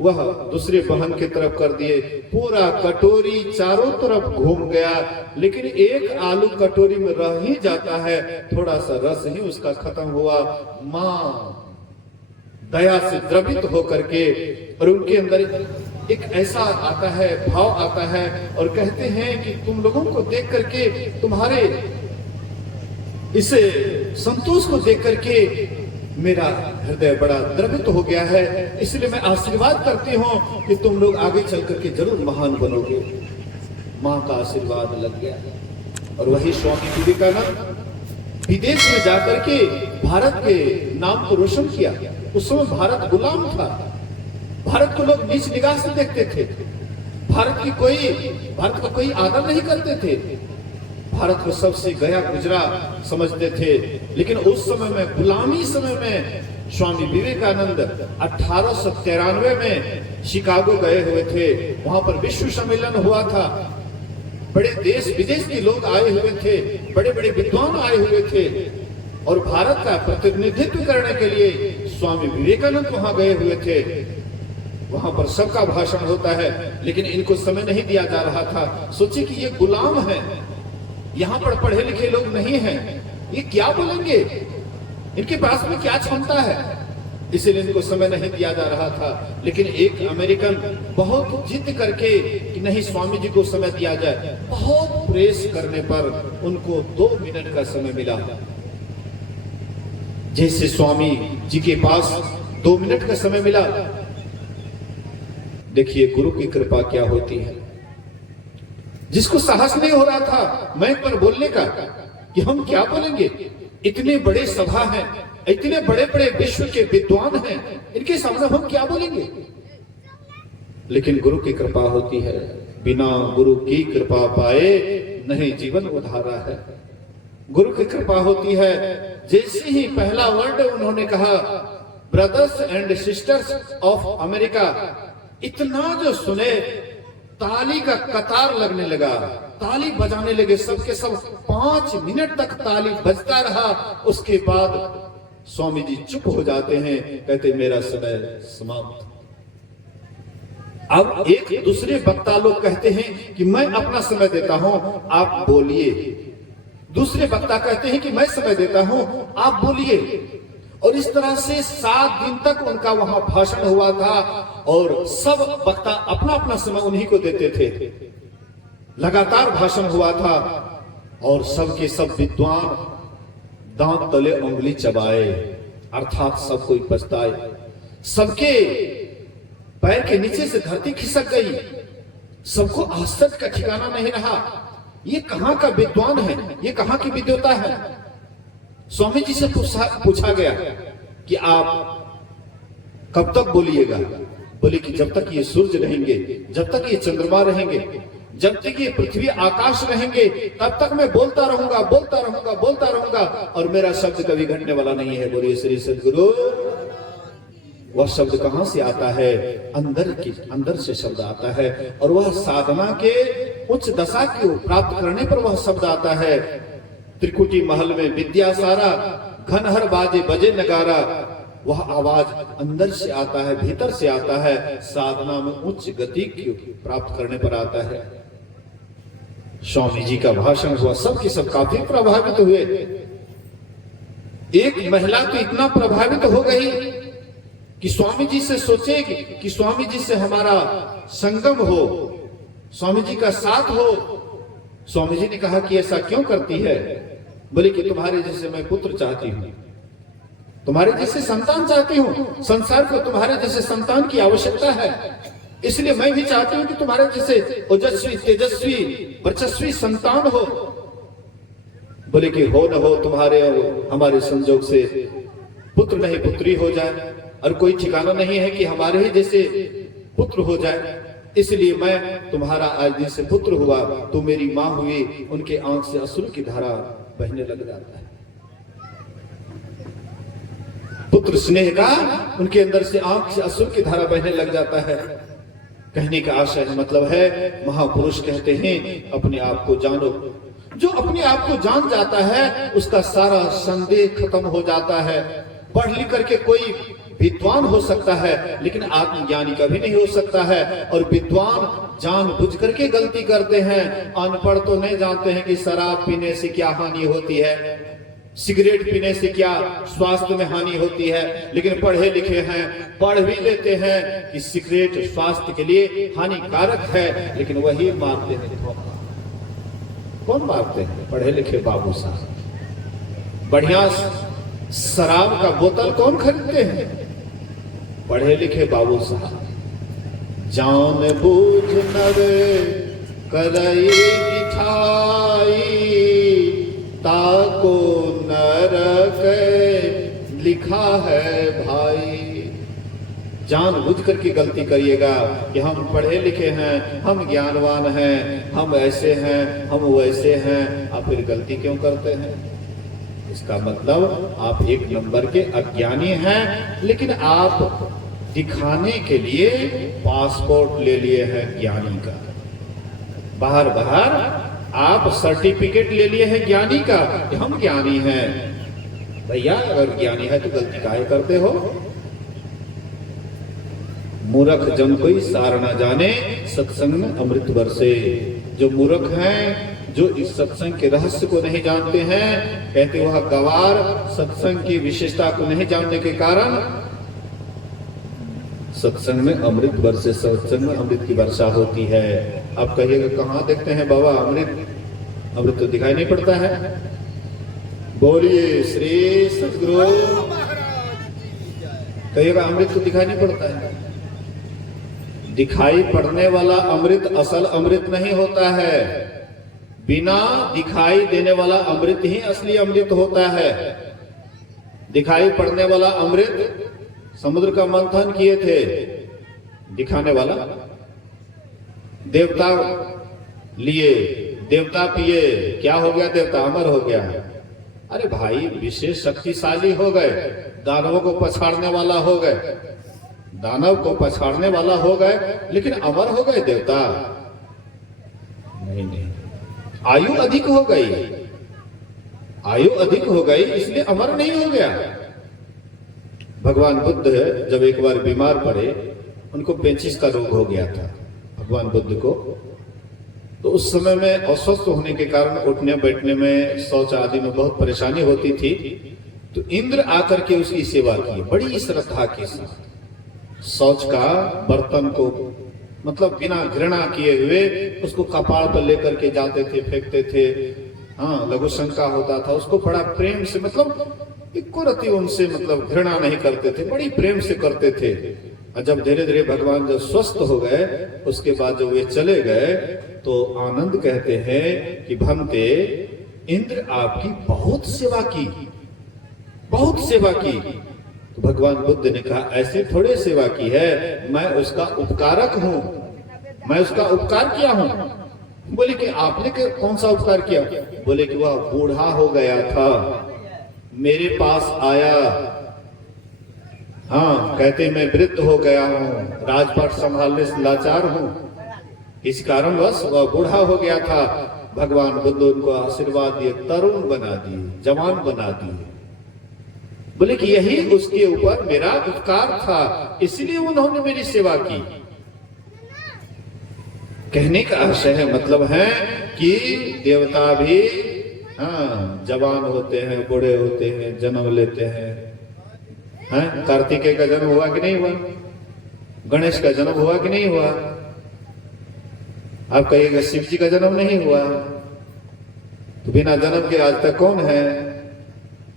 वह दूसरे बहन की तरफ कर दिए। पूरा कटोरी चारों तरफ घूम गया, लेकिन एक आलू कटोरी में रह ही जाता है, थोड़ा सा रस ही उसका खत्म हुआ। मां दया से द्रवित होकर के, और उनके अंदर एक ऐसा आता है, भाव आता है, और कहते हैं कि तुम लोगों को देख करके, तुम्हारे इसे संतोष को देख करके मेरा हृदय बड़ा द्रवित हो गया है, इसलिए मैं आशीर्वाद करती हूँ कि तुम लोग आगे चल करके जरूर महान बनोगे। मां का आशीर्वाद लग गया, और वही स्वामी विवेकानंद विदेश में जाकर के भारत के नाम को रोशन किया। उस समय भारत गुलाम था, भारत को लोग नीच निगाह से देखते थे, भारत का कोई आदर नहीं करते थे, भारत को सबसे गया गुजरा समझते थे। लेकिन उस समय में, गुलामी समय में, स्वामी विवेकानंद 1893 में शिकागो गए हुए थे। वहां पर विश्व सम्मेलन हुआ था, बड़े देश विदेश के लोग आए हुए थे, बड़े बड़े विद्वान आए हुए थे, और भारत का प्रतिनिधित्व करने के लिए स्वामी विवेकानंद वहां गए हुए थे। वहां पर सबका भाषण होता है, लेकिन इनको समय नहीं दिया जा रहा था। सोचिए कि ये गुलाम है, यहाँ पर पढ़े लिखे लोग नहीं हैं, ये क्या बोलेंगे, इनके पास में क्या क्षमता है, इसलिए इनको समय नहीं दिया जा रहा था। लेकिन एक अमेरिकन बहुत जिद करके कि नहीं, स्वामी जी को समय दिया जाए, बहुत प्रेस करने पर उनको 2 मिनट का समय मिला। जैसे स्वामी जी के पास 2 मिनट का समय मिला, देखिए गुरु की कृपा क्या होती है। जिसको साहस नहीं हो रहा था माइक पर बोलने का कि हम क्या बोलेंगे, इतने बड़े सभा हैं, इतने बड़े बड़े विश्व के विद्वान हैं, इनके सामने हम क्या बोलेंगे। लेकिन गुरु की कृपा होती है, बिना गुरु की कृपा पाए नहीं जीवन उधारा है। गुरु की कृपा होती है। जैसे ही पहला वर्ड उन्होंने कहा, brothers and sisters of America, इतना जो सुने, ताली का कतार लगने लगा, ताली बजाने लगे, सबके सब 5 मिनट तक ताली बजता रहा। उसके बाद स्वामी जी चुप हो जाते हैं, कहते मेरा समय समाप्त। अब एक दूसरे वक्ता लोग कहते हैं कि मैं अपना समय देता हूं, आप बोलिए। दूसरे वक्ता कहते हैं कि मैं समय देता हूं, आप बोलिए। और इस तरह से 7 दिन तक उनका वहां भाषण हुआ था, और सब वक्ता अपना अपना समय उन्हीं को देते थे। लगातार भाषण हुआ था, और सबके सब विद्वान दांत तले उंगली चबाए, अर्थात सब कोई पछताए। सबके पैर के नीचे से धरती खिसक गई, सबको आश्चर्य का ठिकाना नहीं रहा। ये कहां का विद्वान है, ये कहां की विद्वता है। स्वामी जी से पूछा गया कि आप कब तक बोलिएगा। बोले कि जब तक ये सूर्य रहेंगे, जब तक ये चंद्रमा रहेंगे, जब तक ये पृथ्वी आकाश रहेंगे, तब तक मैं बोलता रहूंगा, बोलता रहूंगा, बोलता रहूंगा, और मेरा शब्द कभी घटने वाला नहीं है। बोलिए श्री सद्गुरु। वह शब्द कहां से आता है? अंदर से शब्द आता है, और वह साधना के उच्च दशा को प्राप्त करने पर वह शब्द आता है। त्रिकुटी महल में विद्या सारा, घनहर बाजे बजे नगारा, वह आवाज अंदर से आता है, भीतर से आता है, साधना में उच्च गति की प्राप्त करने पर आता है। स्वामी जी का भाषण हुआ, सबके सब काफी प्रभावित हुए। एक महिला तो इतना प्रभावित हो गई कि स्वामी जी से सोचे कि स्वामी जी से हमारा संगम हो, स्वामी जी का साथ हो। स्वामी जी ने कहा कि ऐसा क्यों करती है? बोले कि तुम्हारे जैसे मैं पुत्र चाहती हूं, तुम्हारे जैसे संतान चाहती हूं। संसार को तुम्हारे जैसे संतान की आवश्यकता है, इसलिए मैं भी चाहती हूं कि तुम्हारे जैसे ओजस्वी, तेजस्वी, वर्चस्वी संतान हो। बोले कि हो न हो, तुम्हारे और हमारे संजोग से पुत्र नहीं पुत्री हो जाए, और कोई ठिकाना नहीं है कि हमारे ही जैसे पुत्र हो जाए। इसलिए मैं तुम्हारा आज दिन से पुत्र हुआ, तो मेरी मां हुई, उनके आंख से अश्रु की धारा बहने लग जाता है। पुत्र स्नेह का उनके अंदर से आंख से अश्रु की धारा बहने लग जाता है। कहने का आशय मतलब है, महापुरुष कहते हैं अपने आप को जानो। जो अपने आप को जान जाता है उसका सारा संदेह खत्म हो जाता है। पढ़ लिख करके कोई विद्वान हो सकता है लेकिन आत्मज्ञानी कभी नहीं हो सकता है। और विद्वान जानबूझ करके गलती करते हैं। अनपढ़ तो नहीं जानते हैं कि शराब पीने से क्या हानि होती है, सिगरेट पीने से क्या स्वास्थ्य में हानि होती है, लेकिन पढ़े लिखे हैं, पढ़ भी लेते हैं कि सिगरेट स्वास्थ्य के लिए हानिकारक है, लेकिन वही मारते हैं। कौन मारते हैं? पढ़े लिखे बाबू साहब। बढ़िया शराब का बोतल कौन खरीदते हैं? पढ़े लिखे बाबू साहब। जान बूझ नर करई दिखाई, ताको नरक लिखा है भाई। जानबूझ करके गलती करिएगा कि हम पढ़े लिखे हैं, हम ज्ञानवान हैं, हम ऐसे हैं, हम वैसे हैं, आप फिर गलती क्यों करते हैं? इसका मतलब आप एक नंबर के अज्ञानी हैं। लेकिन आप दिखाने के लिए पासपोर्ट ले लिए हैं ज्ञानी का, बाहर बाहर आप सर्टिफिकेट ले लिए हैं ज्ञानी का कि हम ज्ञानी हैं। भैया अगर ज्ञानी है तो गलती काहे करते हो? मूर्ख जन कोई सार न जाने, सत्संग में अमृत बरसे। जो मूर्ख हैं, जो इस सत्संग के रहस्य को नहीं जानते हैं, कहते वह गवार सत्संग की विशेषता को नहीं जानने के कारण सत्संग में अमृत बरसे, सत्संग में अमृत की वर्षा होती है। अब कहिएगा कहाँ देखते हैं बाबा अमृत? अमृत तो दिखाई नहीं पड़ता है। बोलिए श्री सतगुरु। कहिएगा अमृत तो दिखाई नहीं पड़ता है। दिखाई पड़ने वाला अमृत असल अमृत नहीं होता है। बिना दिखाई देने वाला अमृत ही असली अमृत होता है। दिखाई पड़ने वाला अमृत समुद्र का मंथन किए थे, दिखाने वाला देवता लिए, देवता पिए, क्या हो गया? देवता अमर हो गया। अरे भाई विशेष शक्तिशाली हो गए, दानवों को पछाड़ने वाला हो गए, दानव को पछाड़ने वाला हो गए, लेकिन अमर हो गए देवता? नहीं, आयु अधिक हो गई, आयु अधिक हो गई इसलिए अमर नहीं हो गया। भगवान बुद्ध जब एक बार बीमार पड़े, उनको पेचिश का रोग हो गया था भगवान बुद्ध को। तो उस समय में अस्वस्थ होने के कारण उठने बैठने में, शौच आदि में बहुत परेशानी होती थी। तो इंद्र आकर के उसकी सेवा की बड़ी श्रद्धा के साथ। शौच का बर्तन को मतलब बिना घृणा किए हुए उसको कपाल पर लेकर के जाते थे, फेंकते थे। हाँ, लघु शंका होता था, उसको बड़ा प्रेम से, मतलब इक्को रति उनसे मतलब घृणा नहीं करते थे, बड़ी प्रेम से करते थे। और जब धीरे धीरे भगवान जब स्वस्थ हो गए, उसके बाद जब वे चले गए तो आनंद कहते हैं कि भंते इंद्र आपकी बहुत सेवा की, बहुत सेवा की। तो भगवान बुद्ध ने कहा ऐसे थोड़े सेवा की है, मैं उसका उपकारक हूं, मैं उसका उपकार किया हूं। बोले कि आपने कौन सा उपकार किया? बोले कि वह बूढ़ा हो गया था, मेरे पास आया। हाँ, कहते मैं वृद्ध हो गया हूं, राजपाट संभालने से लाचार हूं, इस कारणवश वह बूढ़ा हो गया था। भगवान बुद्ध उनको आशीर्वाद दिए, तरुण बना दिए, जवान बना दिए। बोले कि यही उसके ऊपर मेरा उपकार था, इसलिए उन्होंने मेरी सेवा की। कहने का आशय है, मतलब है कि देवता भी हाँ जवान होते हैं, बूढ़े होते हैं, जन्म लेते हैं। हाँ, कार्तिकेय का जन्म हुआ कि नहीं हुआ? गणेश का जन्म हुआ कि नहीं हुआ? आप कहिएगा शिव जी का जन्म नहीं हुआ, तो बिना जन्म के आज तक कौन है?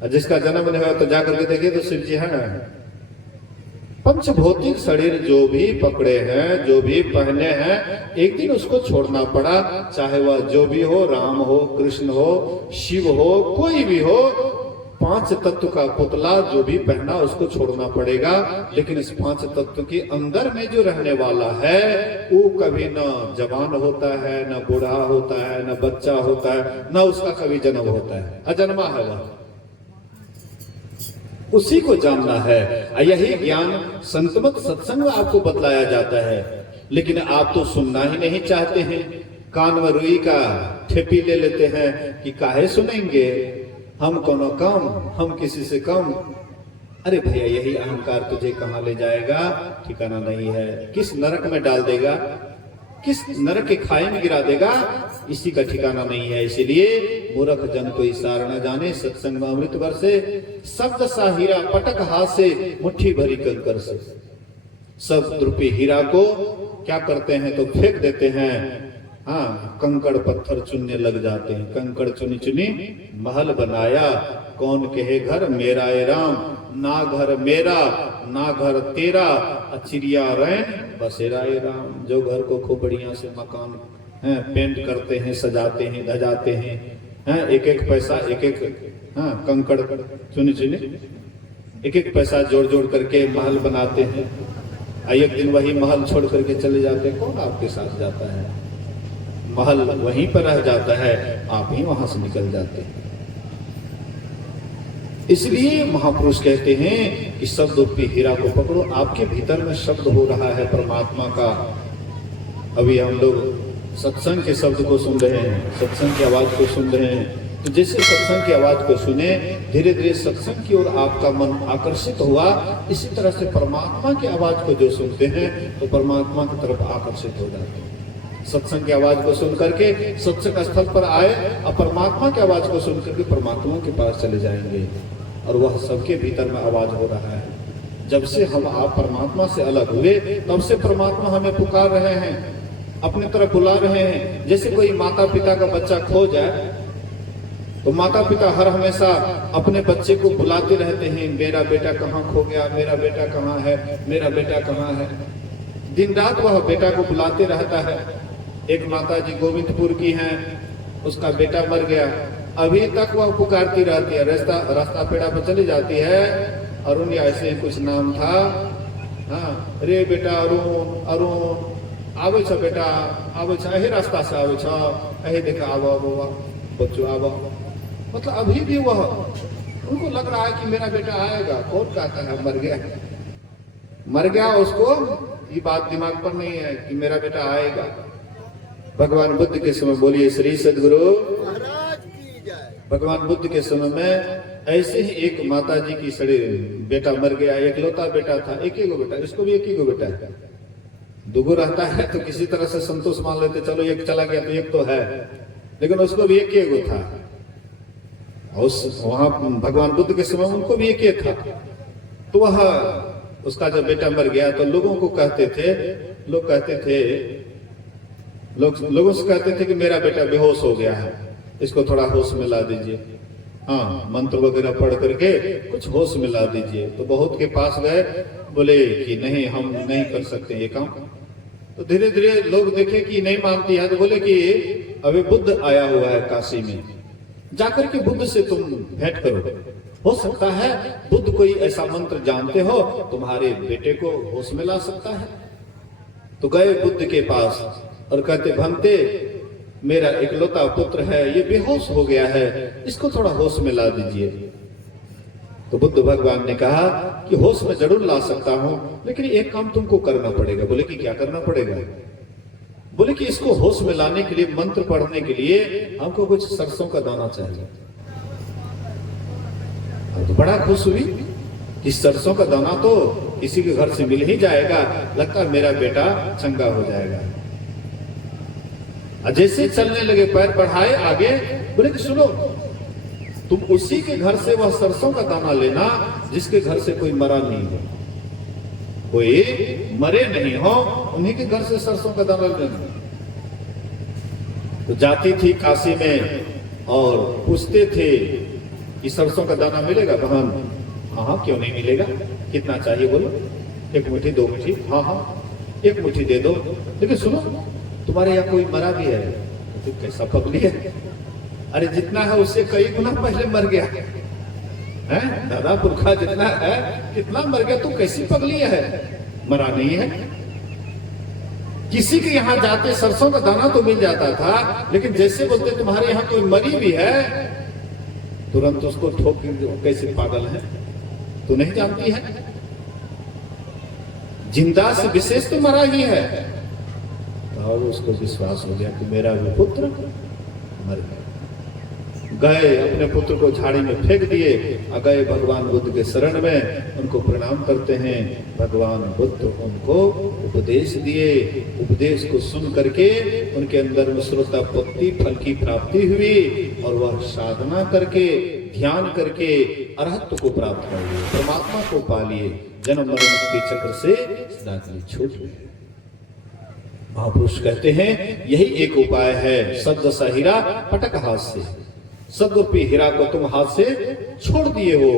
जिसका जन्म नहीं हुआ तो जाकर के देखिए तो शिव जी है। पंचभौतिक शरीर जो भी पकड़े हैं, जो भी पहने हैं, एक दिन उसको छोड़ना पड़ा। चाहे वह जो भी हो, राम हो, कृष्ण हो, शिव हो, कोई भी हो, पांच तत्व का पुतला जो भी पहना उसको छोड़ना पड़ेगा। लेकिन इस पांच तत्व के अंदर में जो रहने वाला है वो कभी न जवान होता है, न बूढ़ा होता है, न बच्चा होता है, न उसका कभी जन्म होता है, अजन्मा है वह। उसी को जानना है। यही ज्ञान संतमत सत्संग में आपको बतलाया जाता है, लेकिन आप तो सुनना ही नहीं चाहते हैं। कान में रुई का ठेपी ले लेते हैं कि काहे सुनेंगे, हम कोनो कम, हम किसी से कम। अरे भैया, यही अहंकार तुझे कहाँ ले जाएगा ठिकाना नहीं है। किस नरक में डाल देगा, किस नरक के खाई में गिरा देगा, इसी का ठिकाना नहीं है। इसीलिए मूर्ख जन कोई सार न जाने, सत्संग में अमृत बरसे, शब्द सा हीरा पटक हाथ से, मुट्ठी भरी कंकर से। सब रूपी हीरा को क्या करते हैं तो फेंक देते हैं। हाँ, कंकड़ पत्थर चुनने लग जाते हैं। कंकड़ चुनी चुनी महल बनाया, कौन कहे घर मेरा ए राम, ना घर मेरा ना घर तेरा, चिड़िया रैन बसेरा ए राम। जो घर को खूब बढ़िया से मकान पेंट करते हैं, सजाते हैं, धजाते हैं, एक एक पैसा, एक एक कंकड़ चुनी चुनी एक एक पैसा जोड़ जोड़ करके महल बनाते हैं। एक दिन वही महल छोड़ करके चले जाते हैं। कौन आपके साथ जाता है? महल वहीं पर रह जाता है, आप ही वहां से निकल जाते हैं। इसलिए महापुरुष कहते हैं कि शब्द रूपी हीरा को पकड़ो। आपके भीतर में शब्द हो रहा है परमात्मा का। अभी हम लोग सत्संग के शब्द को सुन रहे हैं, सत्संग की आवाज को सुन रहे हैं। तो जैसे सत्संग की आवाज को सुने, धीरे धीरे सत्संग की ओर आपका मन आकर्षित हुआ, इसी तरह से परमात्मा की आवाज को जो सुनते हैं तो परमात्मा की तरफ आकर्षित हो जाते हैं। सत्संग की आवाज को सुन करके सत्संग स्थल पर आए और परमात्मा की आवाज को सुन करके परमात्मा के पास चले जाएंगे, और वह सबके भीतर में आवाज हो रहा है। जब से हम आप परमात्मा से अलग हुए, तब से परमात्मा हमें पुकार रहे हैं, अपनी तरफ बुला रहे हैं। जैसे कोई माता पिता का बच्चा खो जाए तो माता पिता हर हमेशा अपने बच्चे को बुलाते रहते हैं, मेरा बेटा कहाँ खो गया, मेरा बेटा कहाँ है, मेरा बेटा कहाँ है। दिन रात वह बेटा को बुलाते रहता है। एक माता जी गोविंदपुर की हैं, उसका बेटा मर गया, अभी तक वह पुकारती रहती है। रास्ता पेड़ा पर चली जाती है, अरुण या ऐसे ही कुछ नाम था। हाँ, रे बेटा अरुण, अरुण आवे छ बेटा, आवे छ, यही रास्ता से आवे छ, यही देखा आवा बच्चों आवा। मतलब अभी भी वह, उनको लग रहा है कि मेरा बेटा आएगा। कौन कहता है मर गया, मर गया, उसको ये बात दिमाग पर नहीं है कि मेरा बेटा आएगा। भगवान बुद्ध के समय, बोलिए श्री सद्गुरु महाराज की जय। भगवान बुद्ध के समय में ऐसे ही एक माता जी की शरीर बेटा मर गया, एक लौता बेटा था, एक ही गो बेटा, इसको भी एक ही गो बेटा है। दुगो रहता है तो किसी तरह से संतोष मान लेते, चलो एक चला गया तो एक तो है, लेकिन उसको भी एक ही गो था। उस वहां भगवान बुद्ध के समय उनको भी एक ही था। तो वह उसका जब बेटा मर गया तो लोगों को कहते थे, लोगों से कहते थे कि मेरा बेटा बेहोश हो गया है, इसको थोड़ा होश में ला दीजिए। हाँ, मंत्र वगैरह पढ़ करके कुछ होश में ला दीजिए। तो बहुत के पास गए, बोले कि नहीं, हम नहीं कर सकते ये काम। तो धीरे धीरे लोग देखे कि नहीं मानती है, तो बोले कि अभी बुद्ध आया हुआ है काशी में, जाकर के बुद्ध से तुम भेंट करो, हो सकता है बुद्ध कोई ऐसा मंत्र जानते हो, तुम्हारे बेटे को होश में ला सकता है। तो गए बुद्ध के पास और कहते, भंते मेरा इकलौता पुत्र है, ये बेहोश हो गया है, इसको थोड़ा होश में ला दीजिए। तो बुद्ध भगवान ने कहा कि होश में जरूर ला सकता हूं, लेकिन एक काम तुमको करना पड़ेगा। बोले कि क्या करना पड़ेगा? बोले कि इसको होश में लाने के लिए, मंत्र पढ़ने के लिए हमको कुछ सरसों का दाना चाहिए। तो बड़ा खुश हुई कि सरसों का दाना तो किसी के घर से मिल ही जाएगा, लगता है मेरा बेटा चंगा हो जाएगा। जैसे चलने लगे, पैर बढ़ाए आगे, बोले कि सुनो, तुम उसी के घर से वह सरसों का दाना लेना जिसके घर से कोई मरा नहीं हो, कोई मरे नहीं हो, उन्हीं के घर से सरसों का दाना लेना। तो जाती थी काशी में और पूछते थे कि सरसों का दाना मिलेगा बहन? हाँ, क्यों नहीं मिलेगा, कितना चाहिए बोलो? 1 मुट्ठी 2 मुट्ठी? हाँ, 1 मुट्ठी दे दो। लेकिन सुनो, तुम्हारे यहाँ कोई मरा भी है? तो कैसा पगली है, अरे जितना है उससे कई गुना पहले मर गया है, दादा पुरखा जितना है कितना मर गया, तू कैसी पगली है, मरा नहीं है। किसी के यहाँ जाते सरसों का दाना तो मिल जाता था, लेकिन जैसे बोलते तुम्हारे यहाँ कोई मरी भी है, तुरंत उसको ठोक, कैसे पागल है, तू नहीं जानती है? जिंदा से विशेष तो मरा ही है। और उसको विश्वास हो गया कि मेरा भी पुत्र मर गया। गए अपने पुत्र को झाड़ी में फेंक दिए, गए भगवान बुद्ध के शरण में, उनको प्रणाम करते हैं। भगवान बुद्ध उनको उपदेश दिए। उपदेश को सुन करके उनके अंदर में श्रोतापत्ति फल की प्राप्ति हुई और वह साधना करके ध्यान करके अरहत्व को प्राप्त कर लिए, परमात्मा को पा लिए, जन्म मरण के चक्र से सदा के लिए छूट गए। महापुरुष कहते हैं यही एक उपाय है, शब्द सहीरा पटक हाथ से। सदरूपी हीरा को तुम हाथ से छोड़ दिए हो।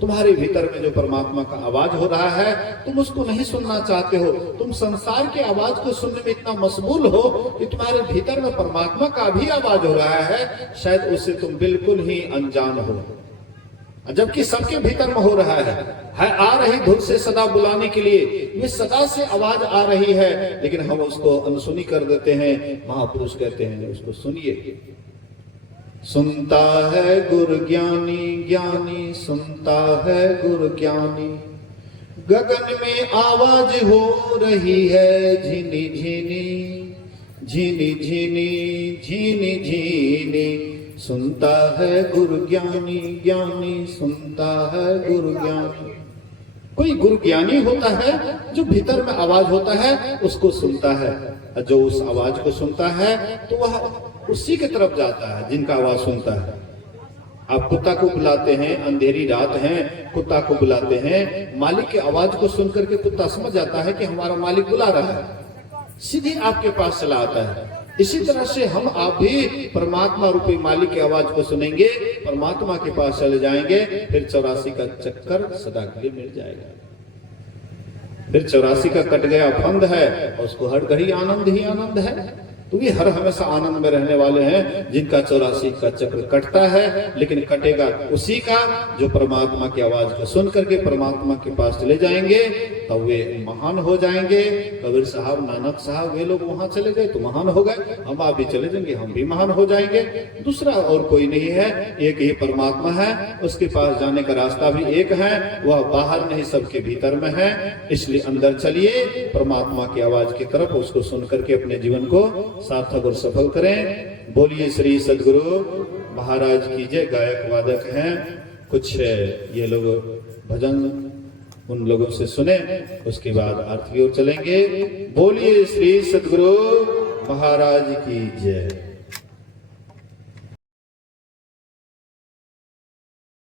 तुम्हारे भीतर में जो परमात्मा का आवाज हो रहा है तुम उसको नहीं सुनना चाहते हो। तुम संसार के आवाज को सुनने में इतना मशगूल हो कि तुम्हारे भीतर में परमात्मा का भी आवाज हो रहा है, शायद उससे तुम बिल्कुल ही अनजान हो, जबकि सबके भीतर में हो रहा है आ रही धुन से सदा बुलाने के लिए, ये सदा से आवाज आ रही है, लेकिन हम उसको अनसुनी कर देते हैं। महापुरुष कहते हैं उसको सुनिए। सुनता है गुरु ज्ञानी, ज्ञानी सुनता है गुरु ज्ञानी, गगन में आवाज हो रही है झीनी झीनी, झीनी झीनी, झीनी झीनी। सुनता है गुरु ज्ञानी, ज्ञानी सुनता है गुरु ज्ञानी। कोई गुरु ज्ञानी होता है जो भीतर में आवाज होता है उसको सुनता है, जो उस आवाज को सुनता है तो वह उसी की तरफ जाता है जिनका आवाज सुनता है। आप कुत्ता को बुलाते हैं, अंधेरी रात है, कुत्ता को बुलाते हैं, मालिक की आवाज को सुनकर के कुत्ता समझ जाता है कि हमारा मालिक बुला रहा है, सीधे आपके पास चला आता है। इसी तरह से हम आप भी परमात्मा रूपी मालिक की आवाज को सुनेंगे, परमात्मा के पास चले जाएंगे, फिर 84 का चक्कर सदा के लिए मिल जाएगा। फिर 84 का कट गया फंद है और उसको हर घड़ी आनंद ही आनंद है। तो ये हर हमेशा आनंद में रहने वाले हैं जिनका 84 का चक्र कटता है, लेकिन कटेगा उसी का जो परमात्मा की आवाज को सुन करके परमात्मा के पास चले जाएंगे, तब वे महान हो जाएंगे। कबीर साहब, नानक साहब, वे लोग वहां चले गए तो महान हो गए, हम आप भी चले जाएंगे, हम भी महान हो जाएंगे। दूसरा और कोई नहीं है, एक ही परमात्मा है, उसके पास जाने का रास्ता भी एक है, वह बाहर नहीं सबके भीतर में है। इसलिए अंदर चलिए, परमात्मा की आवाज की तरफ, उसको सुन करके अपने जीवन को सार्थक और सफल करें। बोलिए श्री सद्गुरु महाराज की जय। गायक वादक हैं कुछ ये लोग, भजन उन लोगों से सुने, उसके बाद आरती की ओर चलेंगे। बोलिए श्री सद्गुरु महाराज की जय।